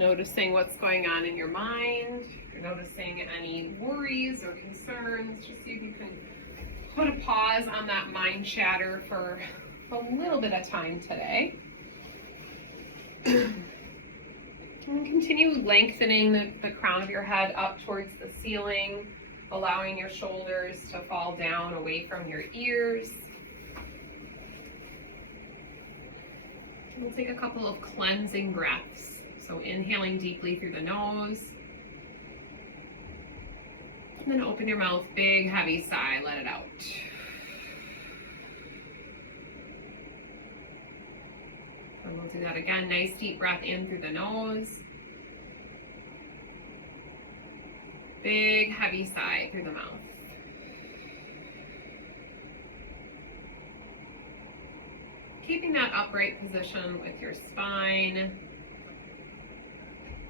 noticing what's going on in your mind. If you're noticing any worries or concerns, just see if you can put a pause on that mind chatter for a little bit of time today. And continue lengthening the crown of your head up towards the ceiling, allowing your shoulders to fall down away from your ears. We'll take a couple of cleansing breaths. So inhaling deeply through the nose. And then open your mouth, big heavy sigh, let it out. And we'll do that again. Nice deep breath in through the nose. Big heavy sigh through the mouth. Keeping that upright position with your spine.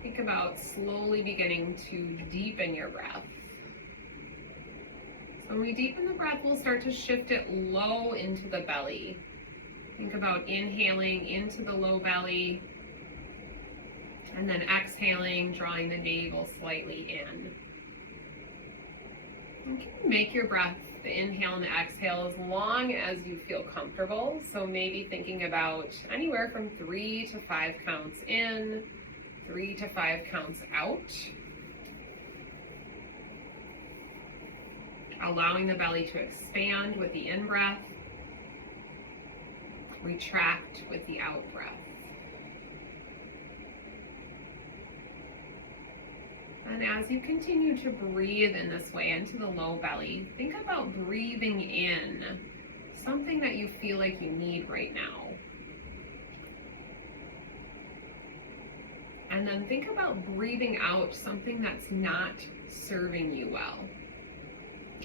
Think about slowly beginning to deepen your breath. So when we deepen the breath, we'll start to shift it low into the belly. Think about inhaling into the low belly, and then exhaling, drawing the navel slightly in. You can make your breath, the inhale and the exhale, as long as you feel comfortable. So maybe thinking about anywhere from 3 to 5 counts in, 3 to 5 counts out. Allowing the belly to expand with the in-breath. Retract with the out-breath. And as you continue to breathe in this way into the low belly, think about breathing in something that you feel like you need right now. And then think about breathing out something that's not serving you well.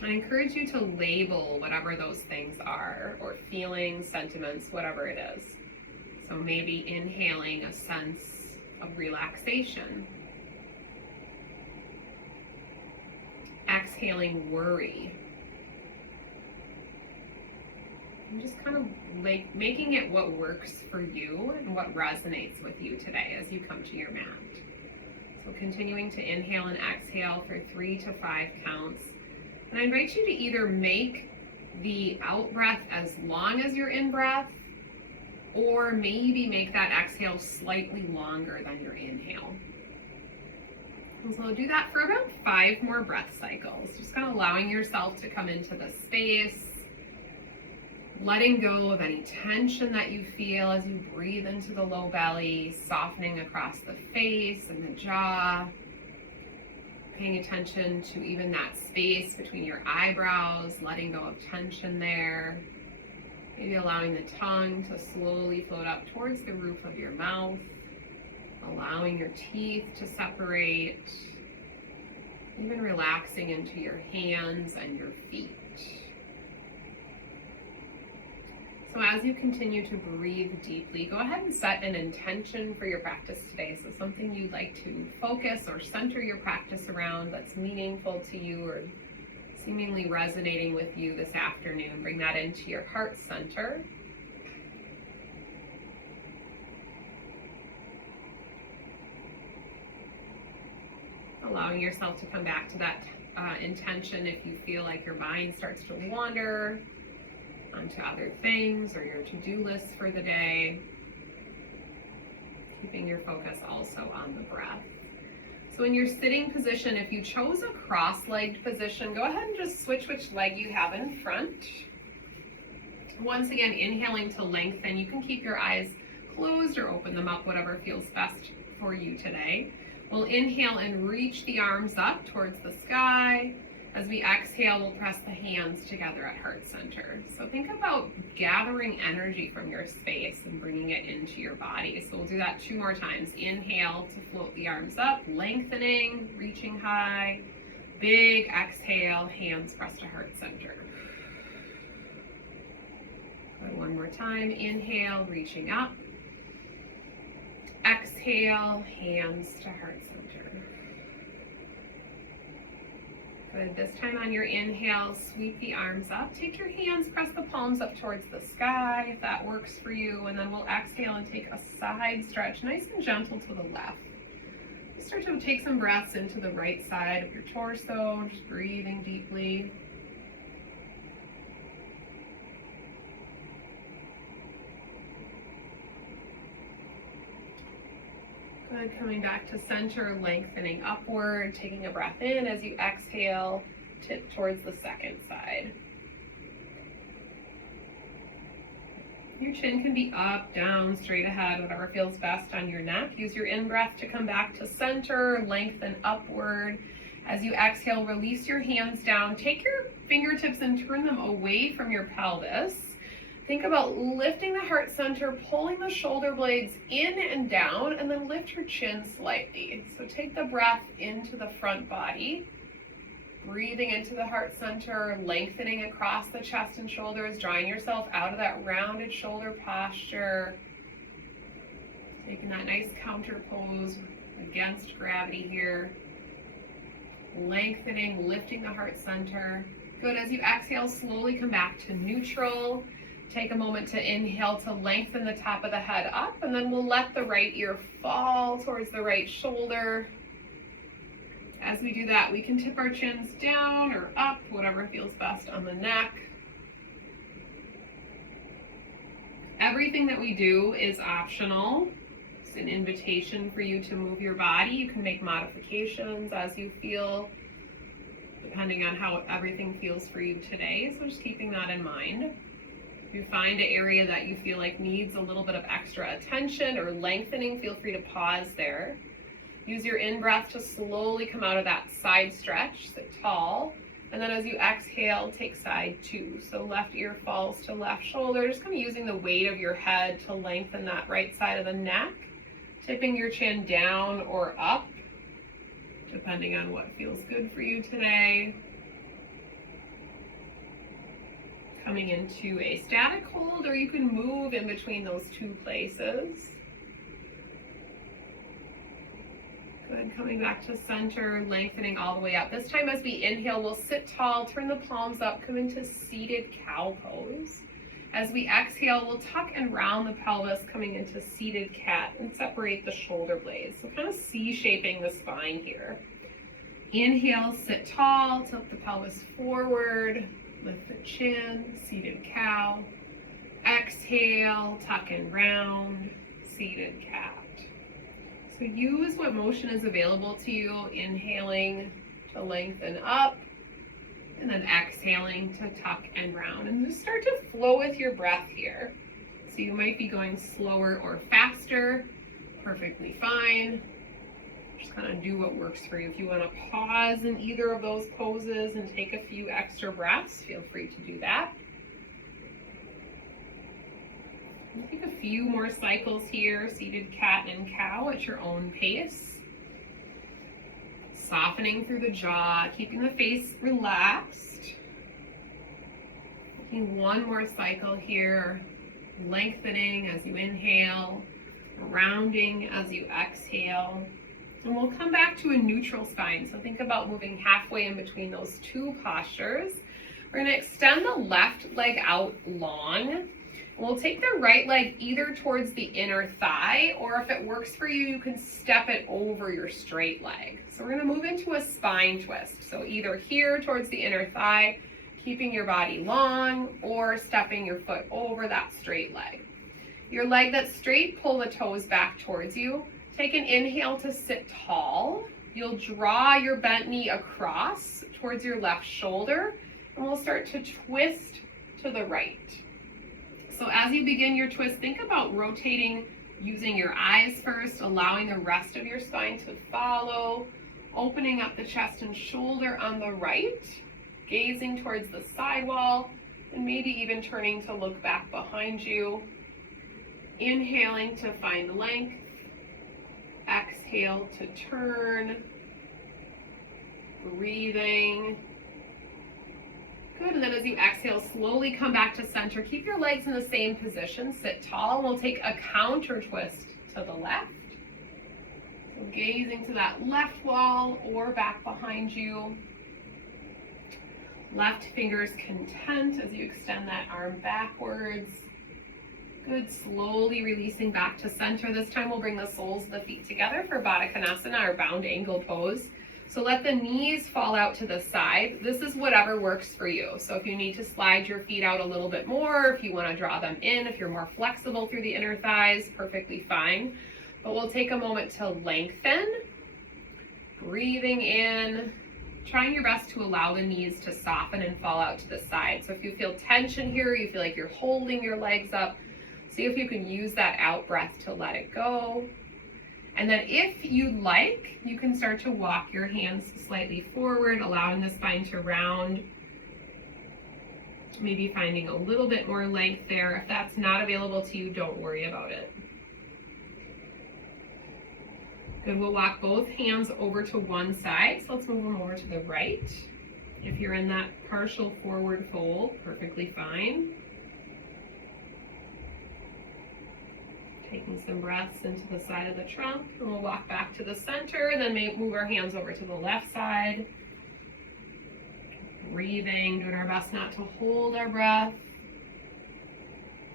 I encourage you to label whatever those things are, or feelings, sentiments, whatever it is. So maybe inhaling a sense of relaxation. Exhaling worry. And just kind of like making it what works for you and what resonates with you today as you come to your mat. So continuing to inhale and exhale for 3 to 5 counts. And I invite you to either make the out breath as long as your in breath, or maybe make that exhale slightly longer than your inhale. And so do that for about 5 more breath cycles. Just kind of allowing yourself to come into the space, letting go of any tension that you feel as you breathe into the low belly, softening across the face and the jaw. Paying attention to even that space between your eyebrows, letting go of tension there. Maybe allowing the tongue to slowly float up towards the roof of your mouth. Allowing your teeth to separate. Even relaxing into your hands and your feet. So as you continue to breathe deeply, go ahead and set an intention for your practice today. So something you'd like to focus or center your practice around that's meaningful to you or seemingly resonating with you this afternoon. Bring that into your heart center. Allowing yourself to come back to that intention if you feel like your mind starts to wander onto other things or your to-do list for the day. Keeping your focus also on the breath. So in your sitting position, if you chose a cross-legged position, go ahead and just switch which leg you have in front. Once again, inhaling to lengthen. You can keep your eyes closed or open them up, whatever feels best for you today. We'll inhale and reach the arms up towards the sky. As we exhale, we'll press the hands together at heart center. So think about gathering energy from your space and bringing it into your body. So we'll do that 2 more times. Inhale to float the arms up, lengthening, reaching high. Big exhale, hands pressed to heart center. Good, 1 more time. Inhale, reaching up. Exhale, hands to heart center. Good. This time on your inhale, sweep the arms up. Take your hands, press the palms up towards the sky if that works for you. And then we'll exhale and take a side stretch, nice and gentle to the left. Start to take some breaths into the right side of your torso, just breathing deeply. Good, coming back to center, lengthening upward, taking a breath in as you exhale, tip towards the second side. Your chin can be up, down, straight ahead, whatever feels best on your neck. Use your in-breath to come back to center, lengthen upward. As you exhale, release your hands down. Take your fingertips and turn them away from your pelvis. Think about lifting the heart center, pulling the shoulder blades in and down, and then lift your chin slightly. So take the breath into the front body. Breathing into the heart center, lengthening across the chest and shoulders, drawing yourself out of that rounded shoulder posture. Taking that nice counter pose against gravity here. Lengthening, lifting the heart center. Good, as you exhale, slowly come back to neutral. Take a moment to inhale to lengthen the top of the head up, and then we'll let the right ear fall towards the right shoulder. As we do that, we can tip our chins down or up, whatever feels best on the neck. Everything that we do is optional. It's an invitation for you to move your body. You can make modifications as you feel, depending on how everything feels for you today. So just keeping that in mind. If you find an area that you feel like needs a little bit of extra attention or lengthening, feel free to pause there. Use your in-breath to slowly come out of that side stretch, sit tall. And then as you exhale, take side two. So left ear falls to left shoulder, just kind of using the weight of your head to lengthen that right side of the neck. Tipping your chin down or up, depending on what feels good for you today. Coming into a static hold, or you can move in between those two places. Good, coming back to center, lengthening all the way up. This time as we inhale, we'll sit tall, turn the palms up, come into seated cow pose. As we exhale, we'll tuck and round the pelvis, coming into seated cat, and separate the shoulder blades. So kind of C-shaping the spine here. Inhale, sit tall, tilt the pelvis forward, lift the chin, seated cow. Exhale, tuck and round, seated cat. So use what motion is available to you, inhaling to lengthen up, and then exhaling to tuck and round. And just start to flow with your breath here. So you might be going slower or faster, perfectly fine. Just kind of do what works for you. If you want to pause in either of those poses and take a few extra breaths, feel free to do that. Take a few more cycles here, seated cat and cow at your own pace. Softening through the jaw, keeping the face relaxed. Taking one more cycle here, lengthening as you inhale, rounding as you exhale. And we'll come back to a neutral spine. So think about moving halfway in between those two postures. We're going to extend the left leg out long. We'll take the right leg either towards the inner thigh, or if it works for you, you can step it over your straight leg. So we're going to move into a spine twist. So either here towards the inner thigh, keeping your body long, or stepping your foot over that straight leg. Your leg that's straight, pull the toes back towards you. Take an inhale to sit tall. You'll draw your bent knee across towards your left shoulder, and we'll start to twist to the right. So as you begin your twist, think about rotating using your eyes first, allowing the rest of your spine to follow, opening up the chest and shoulder on the right, gazing towards the side wall, and maybe even turning to look back behind you. Inhaling to find length, exhale to turn, breathing. Good, and then as you exhale, slowly come back to center. Keep your legs in the same position, sit tall. We'll take a counter twist to the left. So gazing to that left wall or back behind you. Left fingers content as you extend that arm backwards. Good, slowly releasing back to center. This time we'll bring the soles of the feet together for Baddha Konasana, our bound angle pose. So let the knees fall out to the side. This is whatever works for you. So if you need to slide your feet out a little bit more, if you want to draw them in, if you're more flexible through the inner thighs, perfectly fine. But we'll take a moment to lengthen, breathing in, trying your best to allow the knees to soften and fall out to the side. So if you feel tension here, you feel like you're holding your legs up, see if you can use that out breath to let it go. And then if you like, you can start to walk your hands slightly forward, allowing the spine to round. Maybe finding a little bit more length there. If that's not available to you, don't worry about it. Good, we'll walk both hands over to one side. So let's move them over to the right. If you're in that partial forward fold, perfectly fine. Taking some breaths into the side of the trunk, and we'll walk back to the center, and then move our hands over to the left side. Breathing, doing our best not to hold our breath.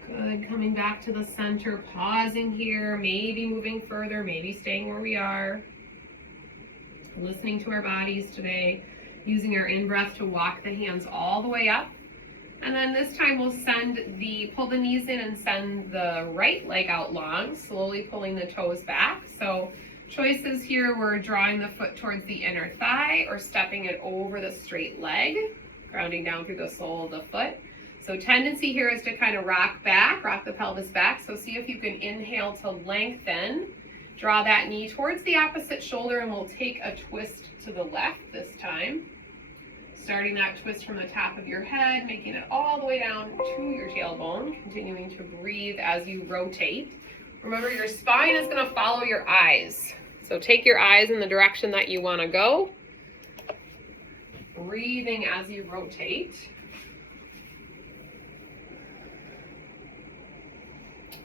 Good, coming back to the center, pausing here, maybe moving further, maybe staying where we are. Listening to our bodies today, using our in-breath to walk the hands all the way up. And then this time we'll pull the knees in and send the right leg out long, slowly pulling the toes back. So choices here, we're drawing the foot towards the inner thigh or stepping it over the straight leg, grounding down through the sole of the foot. So tendency here is to kind of rock the pelvis back. So see if you can inhale to lengthen, draw that knee towards the opposite shoulder, and we'll take a twist to the left this time. Starting that twist from the top of your head, making it all the way down to your tailbone, continuing to breathe as you rotate. Remember, your spine is going to follow your eyes. So take your eyes in the direction that you want to go. Breathing as you rotate.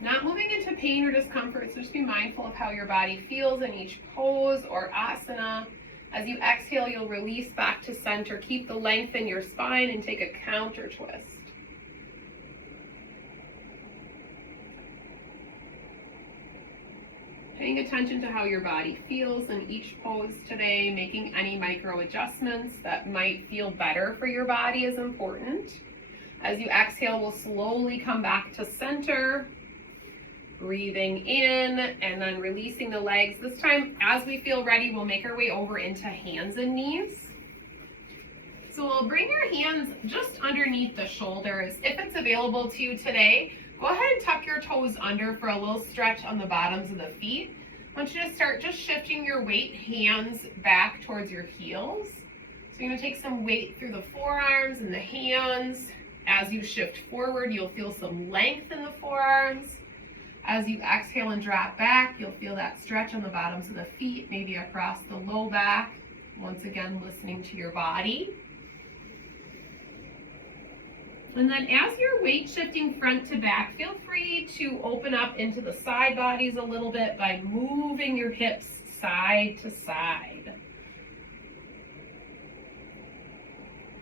Not moving into pain or discomfort, so just be mindful of how your body feels in each pose or asana. As you exhale, you'll release back to center. Keep the length in your spine and take a counter twist. Paying attention to how your body feels in each pose today, making any micro adjustments that might feel better for your body is important. As you exhale, we'll slowly come back to center. Breathing in and then releasing the legs. This time, as we feel ready, we'll make our way over into hands and knees. So we'll bring your hands just underneath the shoulders. If it's available to you today, go ahead and tuck your toes under for a little stretch on the bottoms of the feet. I want you to start just shifting your weight, hands back towards your heels. So you're going to take some weight through the forearms and the hands. As you shift forward, you'll feel some length in the forearms. As you exhale and drop back, you'll feel that stretch on the bottoms of the feet, maybe across the low back. Once again, listening to your body. And then as you're weight shifting front to back, feel free to open up into the side bodies a little bit by moving your hips side to side.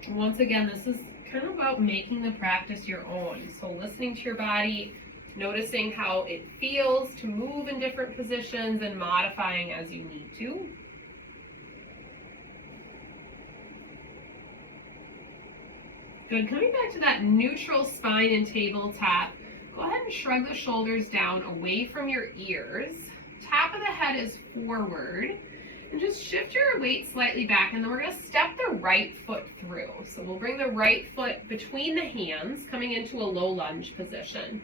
Once again, this is kind of about making the practice your own. So listening to your body, noticing how it feels to move in different positions and modifying as you need to. Good, coming back to that neutral spine and tabletop, go ahead and shrug the shoulders down away from your ears. Top of the head is forward, and just shift your weight slightly back, and then we're going to step the right foot through. So we'll bring the right foot between the hands, coming into a low lunge position.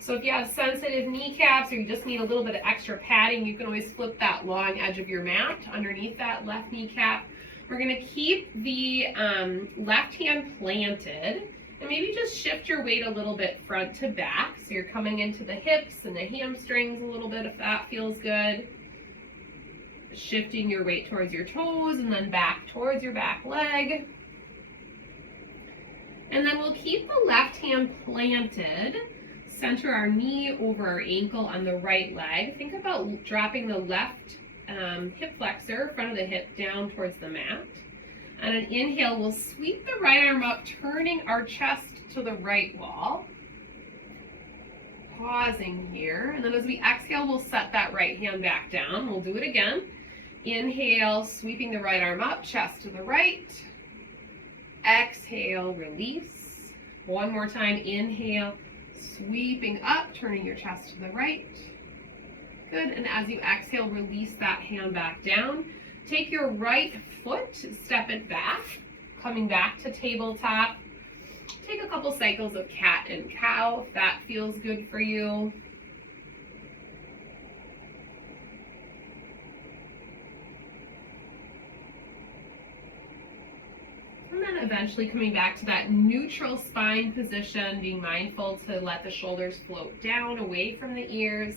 So if you have sensitive kneecaps or you just need a little bit of extra padding, you can always flip that long edge of your mat underneath that left kneecap. We're going to keep the left hand planted and maybe just shift your weight a little bit front to back. So you're coming into the hips and the hamstrings a little bit if that feels good. Shifting your weight towards your toes and then back towards your back leg. And then we'll keep the left hand planted. Center our knee over our ankle on the right leg. Think about dropping the left hip flexor, front of the hip, down towards the mat. On an inhale, we'll sweep the right arm up, turning our chest to the right wall. Pausing here. And then as we exhale, we'll set that right hand back down. We'll do it again. Inhale, sweeping the right arm up, chest to the right. Exhale, release. One more time. Inhale, sweeping up, turning your chest to the right. Good. And as you exhale, release that hand back down. Take your right foot, step it back, coming back to tabletop. Take a couple cycles of cat and cow if that feels good for you. And then eventually coming back to that neutral spine position, being mindful to let the shoulders float down away from the ears.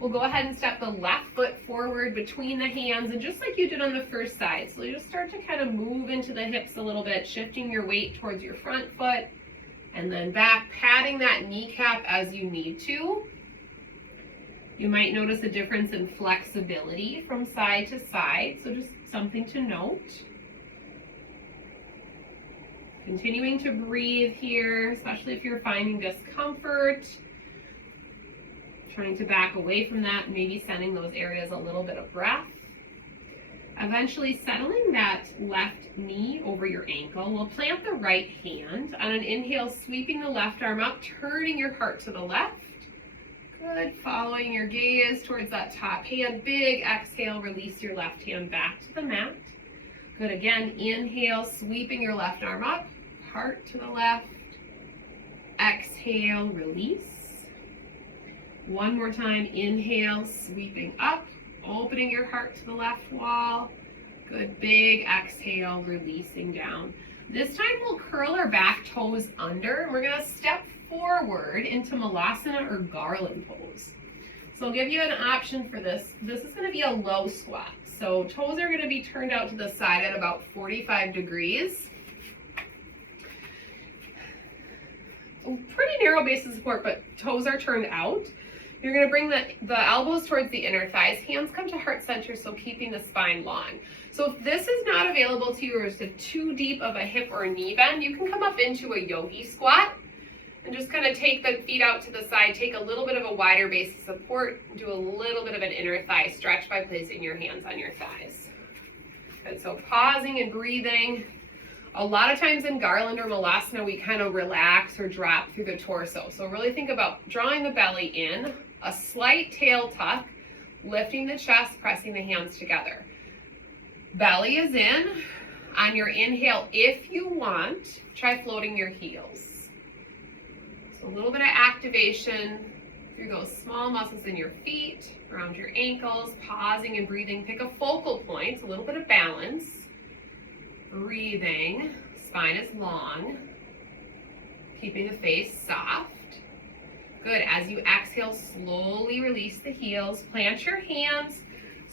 We'll go ahead and step the left foot forward between the hands, and just like you did on the first side. So you just start to kind of move into the hips a little bit, shifting your weight towards your front foot, and then back, patting that kneecap as you need to. You might notice a difference in flexibility from side to side, so just something to note. Continuing to breathe here, especially if you're finding discomfort. Trying to back away from that, maybe sending those areas a little bit of breath. Eventually settling that left knee over your ankle. We'll plant the right hand. On an inhale, sweeping the left arm up, turning your heart to the left. Good, following your gaze towards that top hand. Big exhale, release your left hand back to the mat. Good, again, inhale, sweeping your left arm up, heart to the left. Exhale, release. One more time, inhale, sweeping up, opening your heart to the left wall. Good, big exhale, releasing down. This time we'll curl our back toes under, and we're gonna step forward into malasana or garland pose. So I'll give you an option for this. This is gonna be a low squat. So toes are gonna be turned out to the side at about 45 degrees. Pretty narrow base of support, but toes are turned out. You're going to bring the elbows towards the inner thighs. Hands come to heart center, so keeping the spine long. So if this is not available to you, or it's too deep of a hip or knee bend, you can come up into a yogi squat and just kind of take the feet out to the side, take a little bit of a wider base of support, do a little bit of an inner thigh stretch by placing your hands on your thighs. Good, so pausing and breathing. A lot of times in garland or malasana, we kind of relax or drop through the torso. So really think about drawing the belly in, a slight tail tuck, lifting the chest, pressing the hands together. Belly is in. On your inhale, if you want, try floating your heels. So a little bit of activation through those small muscles in your feet, around your ankles, pausing and breathing. Pick a focal point, a little bit of balance. Breathing, spine is long, keeping the face soft. Good, as you exhale, slowly release the heels, plant your hands,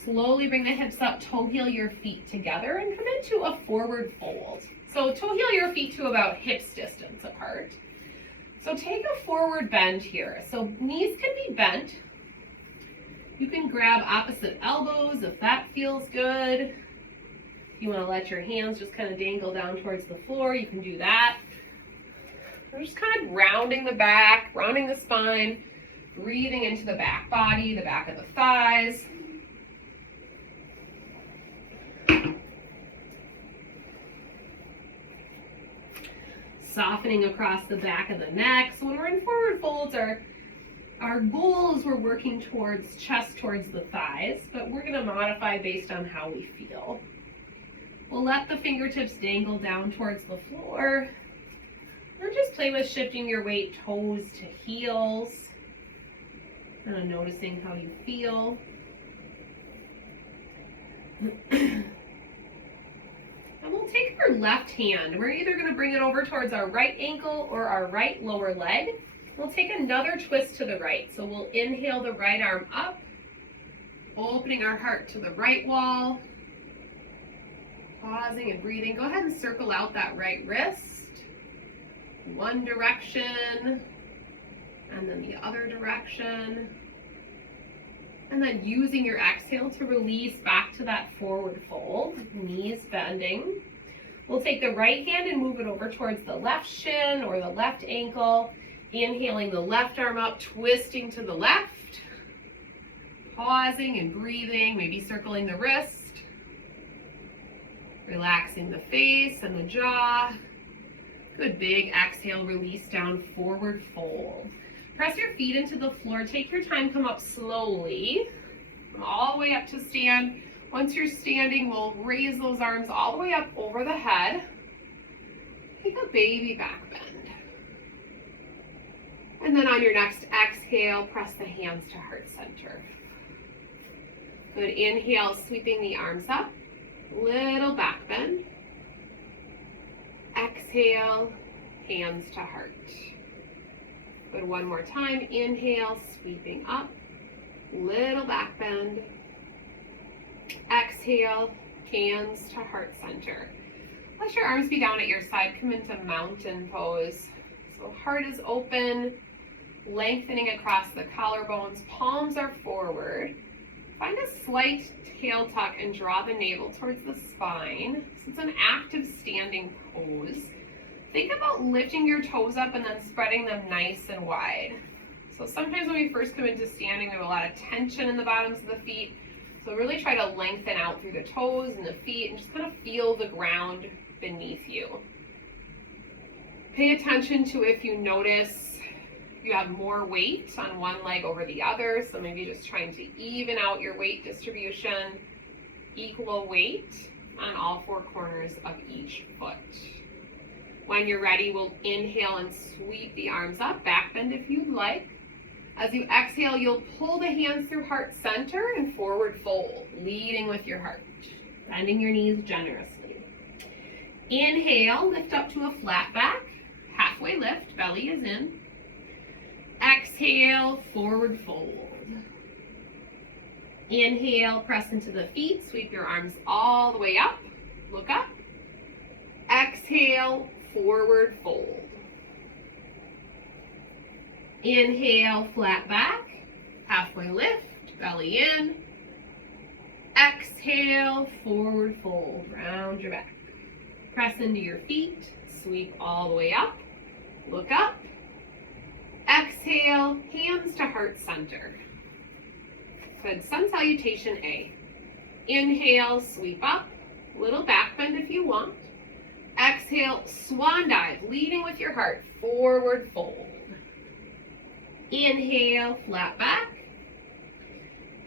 slowly bring the hips up, toe heel your feet together, and come into a forward fold. So toe heel your feet to about hips distance apart. So take a forward bend here. So knees can be bent. You can grab opposite elbows if that feels good. You want to let your hands just kind of dangle down towards the floor, you can do that. We're just kind of rounding the back, rounding the spine, breathing into the back body, the back of the thighs. Softening across the back of the neck. So when we're in forward folds, our goal is we're working towards chest towards the thighs, but we're going to modify based on how we feel. We'll let the fingertips dangle down towards the floor. Or just play with shifting your weight toes to heels. Kind of noticing how you feel. And we'll take our left hand. We're either going to bring it over towards our right ankle or our right lower leg. We'll take another twist to the right. So we'll inhale the right arm up, opening our heart to the right wall. Pausing and breathing. Go ahead and circle out that right wrist. One direction, and then the other direction. And then using your exhale to release back to that forward fold, knees bending. We'll take the right hand and move it over towards the left shin or the left ankle. Inhaling the left arm up, twisting to the left. Pausing and breathing, maybe circling the wrist. Relaxing the face and the jaw. Good, big exhale, release down, forward fold. Press your feet into the floor. Take your time, come up slowly. All the way up to stand. Once you're standing, we'll raise those arms all the way up over the head. Take a baby back bend. And then on your next exhale, press the hands to heart center. Good, inhale, sweeping the arms up. Little back bend. Exhale, hands to heart. Good, one more time. Inhale, sweeping up. Little back bend. Exhale, hands to heart center. Let your arms be down at your side. Come into mountain pose. So heart is open, lengthening across the collarbones. Palms are forward. Find a slight tail tuck and draw the navel towards the spine. So it's an active standing pose. Think about lifting your toes up and then spreading them nice and wide. So sometimes when we first come into standing, we have a lot of tension in the bottoms of the feet. So really try to lengthen out through the toes and the feet and just kind of feel the ground beneath you. Pay attention to if you notice you have more weight on one leg over the other. So maybe just trying to even out your weight distribution, equal weight on all four corners of each foot. When you're ready, we'll inhale and sweep the arms up, back bend if you'd like. As you exhale, you'll pull the hands through heart center and forward fold, leading with your heart, bending your knees generously. Inhale, lift up to a flat back, halfway lift, belly is in. Exhale, forward fold. Inhale, press into the feet, sweep your arms all the way up, look up. Exhale, forward fold. Inhale, flat back, halfway lift, belly in. Exhale, forward fold, round your back. Press into your feet, sweep all the way up, look up. Exhale, hands to heart center. Good, sun salutation A. Inhale, sweep up, little back bend if you want. Exhale, swan dive, leading with your heart, forward fold. Inhale, flat back.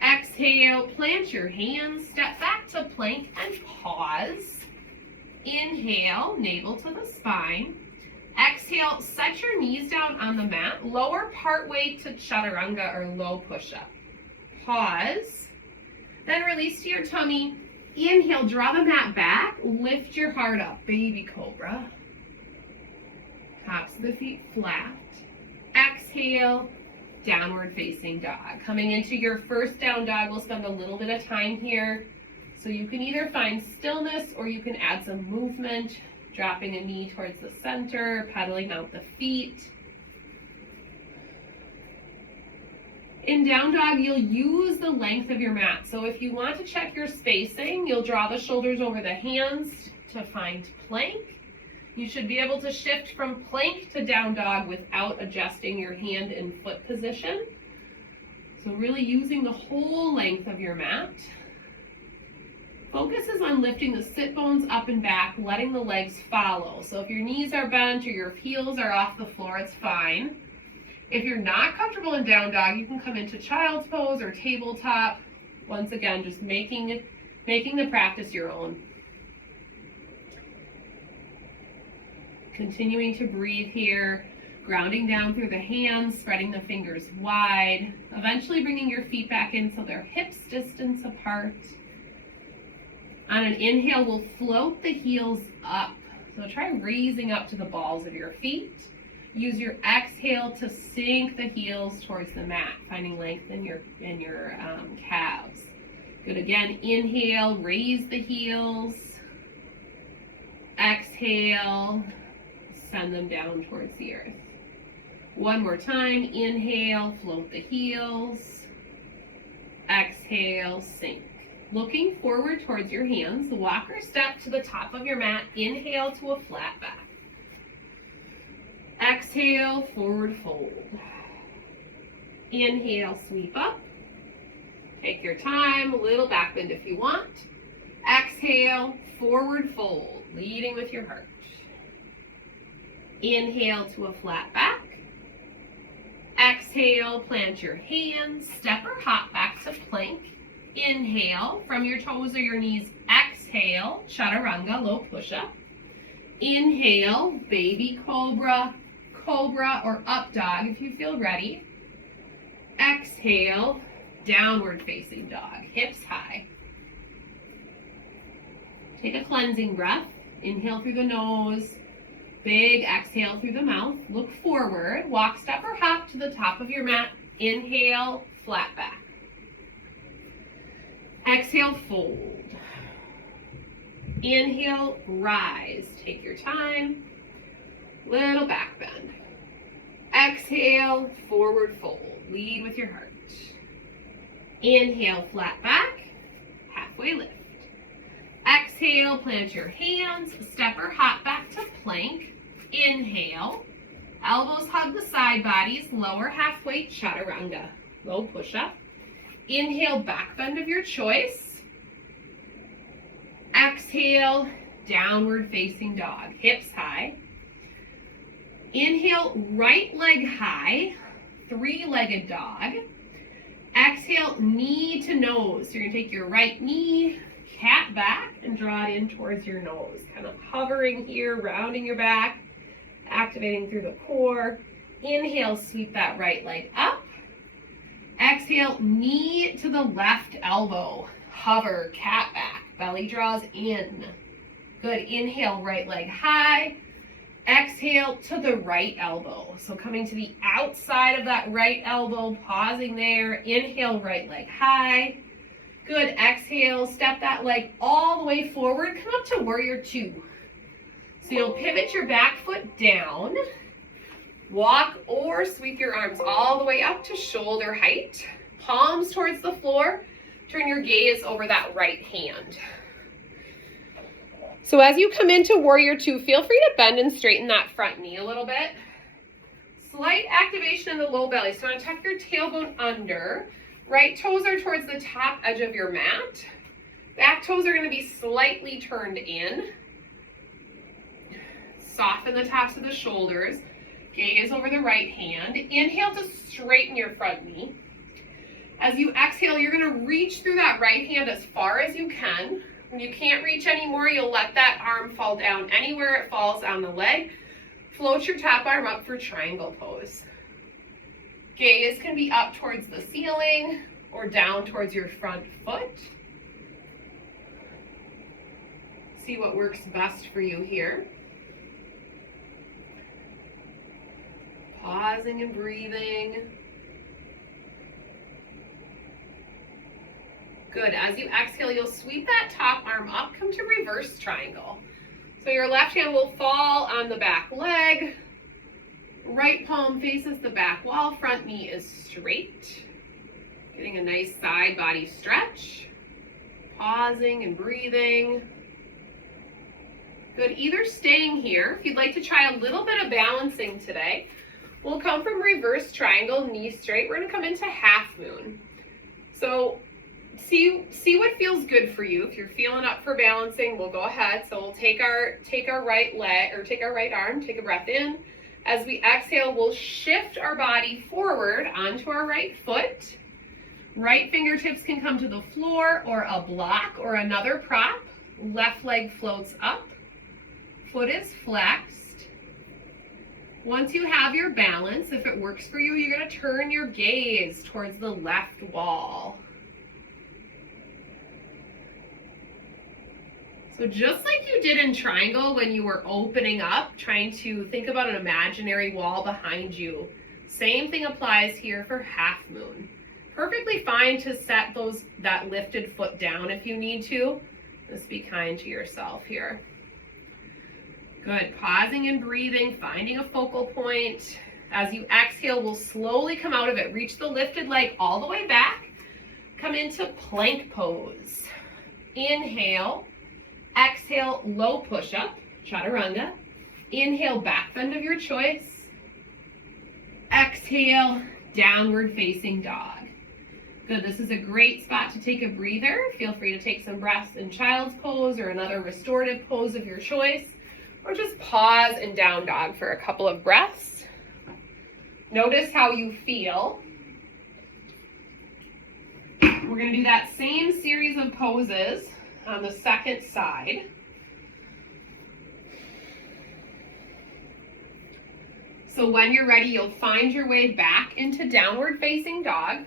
Exhale, plant your hands, step back to plank and pause. Inhale, navel to the spine. Exhale, set your knees down on the mat, lower partway to chaturanga or low push-up. Pause, then release to your tummy. Inhale, draw the mat back, lift your heart up, baby cobra. Tops of the feet flat. Exhale, downward facing dog. Coming into your first down dog, we'll spend a little bit of time here. So you can either find stillness or you can add some movement, dropping a knee towards the center, pedaling out the feet. In down dog, you'll use the length of your mat. So if you want to check your spacing, you'll draw the shoulders over the hands to find plank. You should be able to shift from plank to down dog without adjusting your hand and foot position. So really using the whole length of your mat. Focus is on lifting the sit bones up and back, letting the legs follow. So if your knees are bent or your heels are off the floor, it's fine. If you're not comfortable in down dog, you can come into child's pose or tabletop. Once again, just making the practice your own. Continuing to breathe here, grounding down through the hands, spreading the fingers wide, eventually bringing your feet back in so they're hips distance apart. On an inhale, we'll float the heels up. So try raising up to the balls of your feet. Use your exhale to sink the heels towards the mat, finding length in your calves. Good, again, inhale, raise the heels. Exhale, send them down towards the earth. One more time, inhale, float the heels. Exhale, sink. Looking forward towards your hands, walk or step to the top of your mat. Inhale to a flat back. Exhale. Exhale, forward fold. Inhale, sweep up. Take your time, a little back bend if you want. Exhale, forward fold, leading with your heart. Inhale to a flat back. Exhale, plant your hands, step or hop back to plank. Inhale, from your toes or your knees, exhale, chaturanga, low push-up. Inhale, baby cobra, cobra, or up dog if you feel ready. Exhale, downward facing dog, hips high. Take a cleansing breath. Inhale through the nose. Big exhale through the mouth. Look forward. Walk, step, or hop to the top of your mat. Inhale, flat back. Exhale, fold. Inhale, rise. Take your time. Little back bend. Exhale, forward fold. Lead with your heart. Inhale, flat back. Halfway lift. Exhale, plant your hands. Step or hop back to plank. Inhale. Elbows hug the side bodies. Lower halfway, chaturanga. Low push-up. Inhale, back bend of your choice. Exhale, downward facing dog. Hips high. Inhale, right leg high. Three-legged dog. Exhale, knee to nose. You're going to take your right knee, cat back, and draw it in towards your nose. Kind of hovering here, rounding your back, activating through the core. Inhale, sweep that right leg up. Exhale, knee to the left elbow. Hover, cat back, belly draws in. Good. Inhale, right leg high. Exhale to the right elbow. So coming to the outside of that right elbow, pausing there. Inhale, right leg high. Good. Exhale, step that leg all the way forward. Come up to warrior two. So you'll pivot your back foot down. Walk or sweep your arms all the way up to shoulder height. Palms towards the floor. Turn your gaze over that right hand. So as you come into warrior two, feel free to bend and straighten that front knee a little bit. Slight activation in the low belly. So you want to tuck your tailbone under. Right toes are towards the top edge of your mat. Back toes are going to be slightly turned in. Soften the tops of the shoulders. Gaze over the right hand. Inhale to straighten your front knee. As you exhale, you're going to reach through that right hand as far as you can. When you can't reach anymore, you'll let that arm fall down anywhere it falls on the leg. Float your top arm up for triangle pose. Gaze can be up towards the ceiling or down towards your front foot. See what works best for you here. Pausing and breathing. Good. As you exhale, you'll sweep that top arm up, come to reverse triangle. So your left hand will fall on the back leg. Right palm faces the back wall. Front knee is straight. Getting a nice side body stretch. Pausing and breathing. Good. Either staying here. If you'd like to try a little bit of balancing today, we'll come from reverse triangle, knee straight. We're going to come into half moon. So see what feels good for you. If you're feeling up for balancing, we'll go ahead. So we'll take our right leg, or take our right arm, take a breath in. As we exhale, we'll shift our body forward onto our right foot. Right fingertips can come to the floor or a block or another prop. Left leg floats up. Foot is flexed. Once you have your balance, if it works for you, you're going to turn your gaze towards the left wall. So just like you did in triangle when you were opening up, trying to think about an imaginary wall behind you, same thing applies here for half moon. Perfectly fine to set that lifted foot down if you need to. Just be kind to yourself here. Good. Pausing and breathing, finding a focal point. As you exhale, we'll slowly come out of it. Reach the lifted leg all the way back. Come into plank pose. Inhale. Exhale, low push-up, chaturanga. Inhale, back bend of your choice. Exhale, downward facing dog. Good, this is a great spot to take a breather. Feel free to take some breaths in child's pose or another restorative pose of your choice, or just pause in down dog for a couple of breaths. Notice how you feel. We're going to do that same series of poses on the second side. So when you're ready, you'll find your way back into downward facing dog.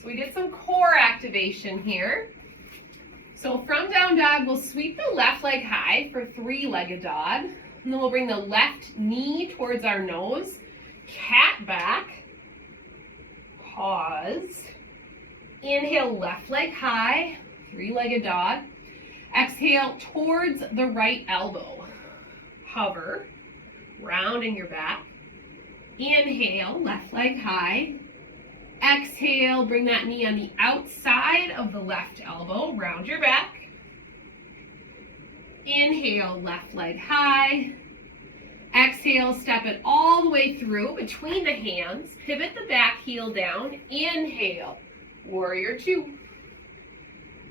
So we did some core activation here. So from down dog, we'll sweep the left leg high for three-legged dog. And then we'll bring the left knee towards our nose, cat back, pause. Inhale, left leg high, three-legged dog. Exhale towards the right elbow. Hover, rounding your back. Inhale, left leg high. Exhale, bring that knee on the outside of the left elbow, round your back. Inhale, left leg high. Exhale, step it all the way through between the hands. Pivot the back heel down. Inhale, warrior two.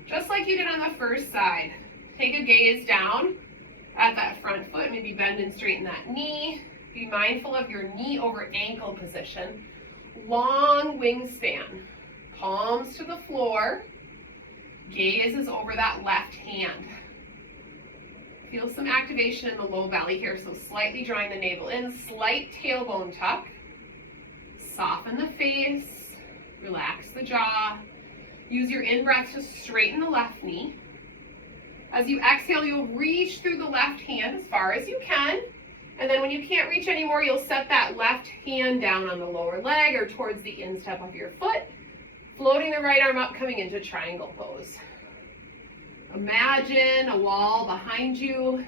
Just like you did on the first side. Take a gaze down at that front foot. Maybe bend and straighten that knee. Be mindful of your knee over ankle position. Long wingspan. Palms to the floor. Gaze is over that left hand. Feel some activation in the low belly here, so slightly drawing the navel in, slight tailbone tuck. Soften the face, relax the jaw. Use your in-breath to straighten the left knee. As you exhale, you'll reach through the left hand as far as you can. And then when you can't reach anymore, you'll set that left hand down on the lower leg or towards the instep of your foot, floating the right arm up, coming into triangle pose. Imagine a wall behind you,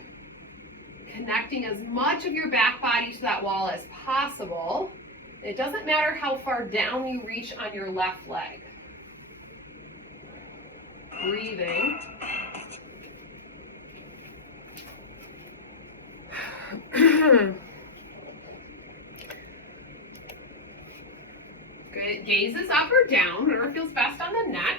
connecting as much of your back body to that wall as possible. It doesn't matter how far down you reach on your left leg. Breathing. Good. Gaze is up or down, whatever feels best on the neck.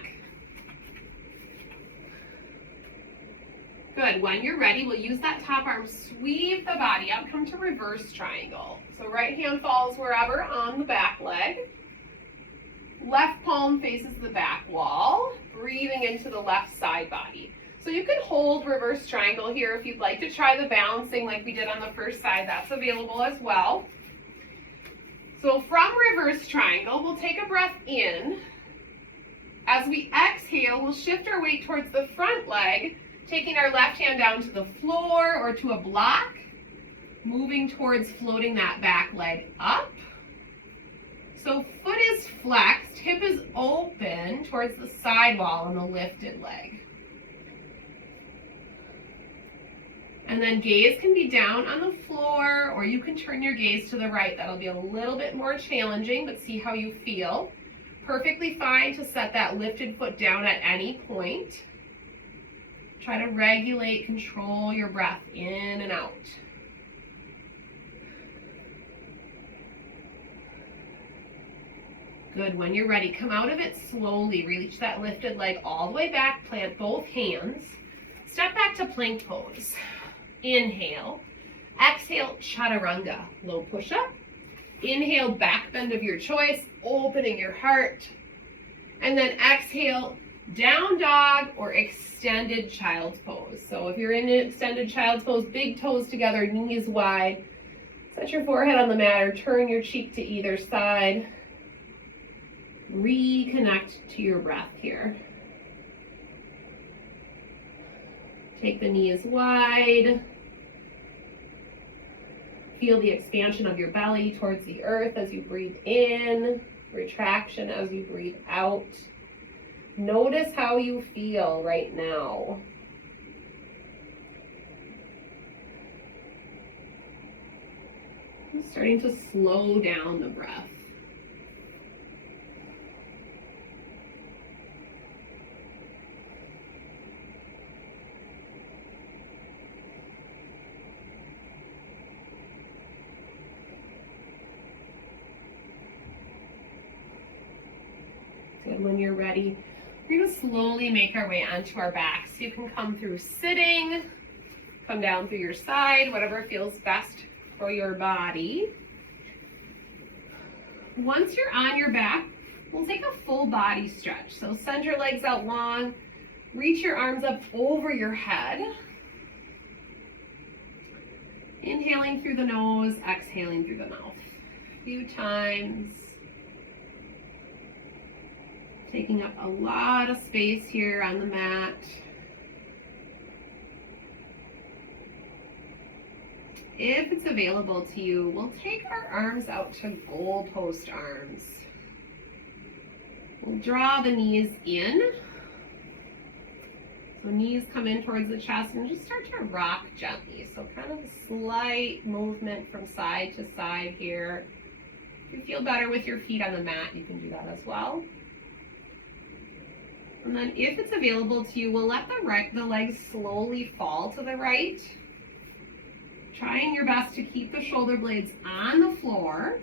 Good. When you're ready, we'll use that top arm, sweep the body up, come to reverse triangle. So right hand falls wherever on the back leg. Left palm faces the back wall, breathing into the left side body. So you can hold reverse triangle here if you'd like to try the balancing like we did on the first side. That's available as well. So from reverse triangle, we'll take a breath in. As we exhale, we'll shift our weight towards the front leg, taking our left hand down to the floor or to a block, moving towards floating that back leg up. So foot is flexed, hip is open towards the sidewall on the lifted leg. And then gaze can be down on the floor, or you can turn your gaze to the right. That'll be a little bit more challenging, but see how you feel. Perfectly fine to set that lifted foot down at any point. Try to regulate, control your breath in and out. Good. When you're ready, come out of it slowly. Reach that lifted leg all the way back. Plant both hands. Step back to plank pose. Inhale. Exhale, chaturanga, low push-up. Inhale, back bend of your choice, opening your heart. And then exhale, down dog or extended child's pose. So if you're in an extended child's pose, big toes together, knees wide. Set your forehead on the mat or turn your cheek to either side. Reconnect to your breath here. Take the knees wide. Feel the expansion of your belly towards the earth as you breathe in, retraction as you breathe out. Notice how you feel right now. I'm starting to slow down the breath. And when you're ready, we're going to slowly make our way onto our back. So you can come through sitting, come down through your side, whatever feels best for your body. Once you're on your back, we'll take a full body stretch. So send your legs out long, reach your arms up over your head. Inhaling through the nose, exhaling through the mouth. A few times. Taking up a lot of space here on the mat. If it's available to you, we'll take our arms out to goalpost arms. We'll draw the knees in. So knees come in towards the chest and just start to rock gently. So kind of a slight movement from side to side here. If you feel better with your feet on the mat, you can do that as well. And then if it's available to you, we'll let the legs slowly fall to the right. Trying your best to keep the shoulder blades on the floor.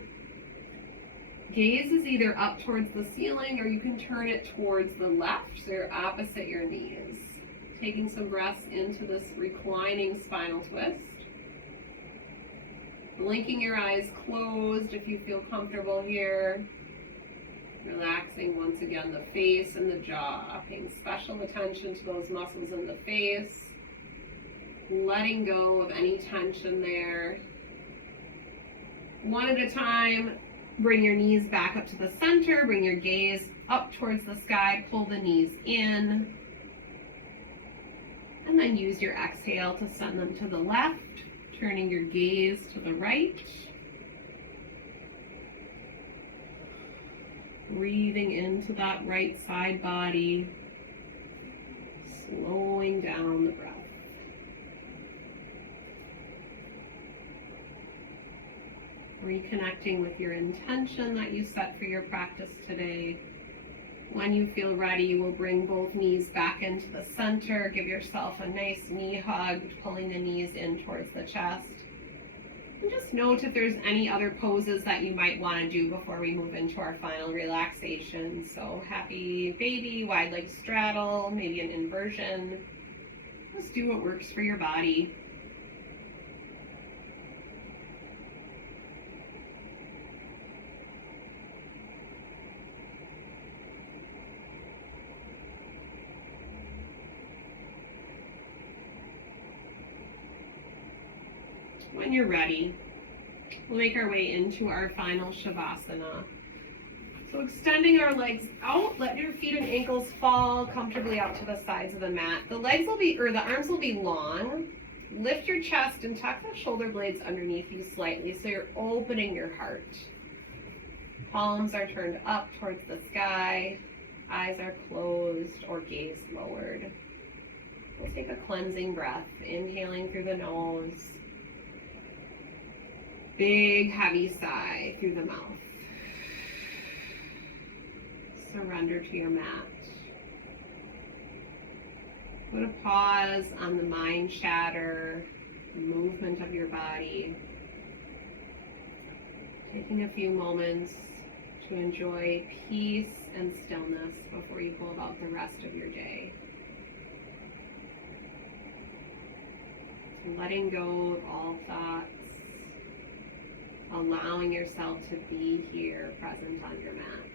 Gaze is either up towards the ceiling or you can turn it towards the left, so you're opposite your knees. Taking some breaths into this reclining spinal twist. Blinking your eyes closed if you feel comfortable here. Relaxing once again the face and the jaw, paying special attention to those muscles in the face, letting go of any tension there. One at a time, bring your knees back up to the center, bring your gaze up towards the sky, pull the knees in, and then use your exhale to send them to the left, turning your gaze to the right. Breathing into that right side body, slowing down the breath. Reconnecting with your intention that you set for your practice today. When you feel ready, you will bring both knees back into the center. Give yourself a nice knee hug, pulling the knees in towards the chest. And just note if there's any other poses that you might want to do before we move into our final relaxation. So happy baby, wide leg straddle, maybe an inversion. Just do what works for your body. When you're ready, we'll make our way into our final shavasana. So extending our legs out, let your feet and ankles fall comfortably out to the sides of the mat. The arms will be long. Lift your chest and tuck the shoulder blades underneath you slightly so you're opening your heart. Palms are turned up towards the sky. Eyes are closed or gaze lowered. We'll take a cleansing breath, inhaling through the nose. Big, heavy sigh through the mouth. Surrender to your mat. Put a pause on the mind chatter, movement of your body. Taking a few moments to enjoy peace and stillness before you go about the rest of your day. Letting go of all thoughts. Allowing yourself to be here, present on your mat.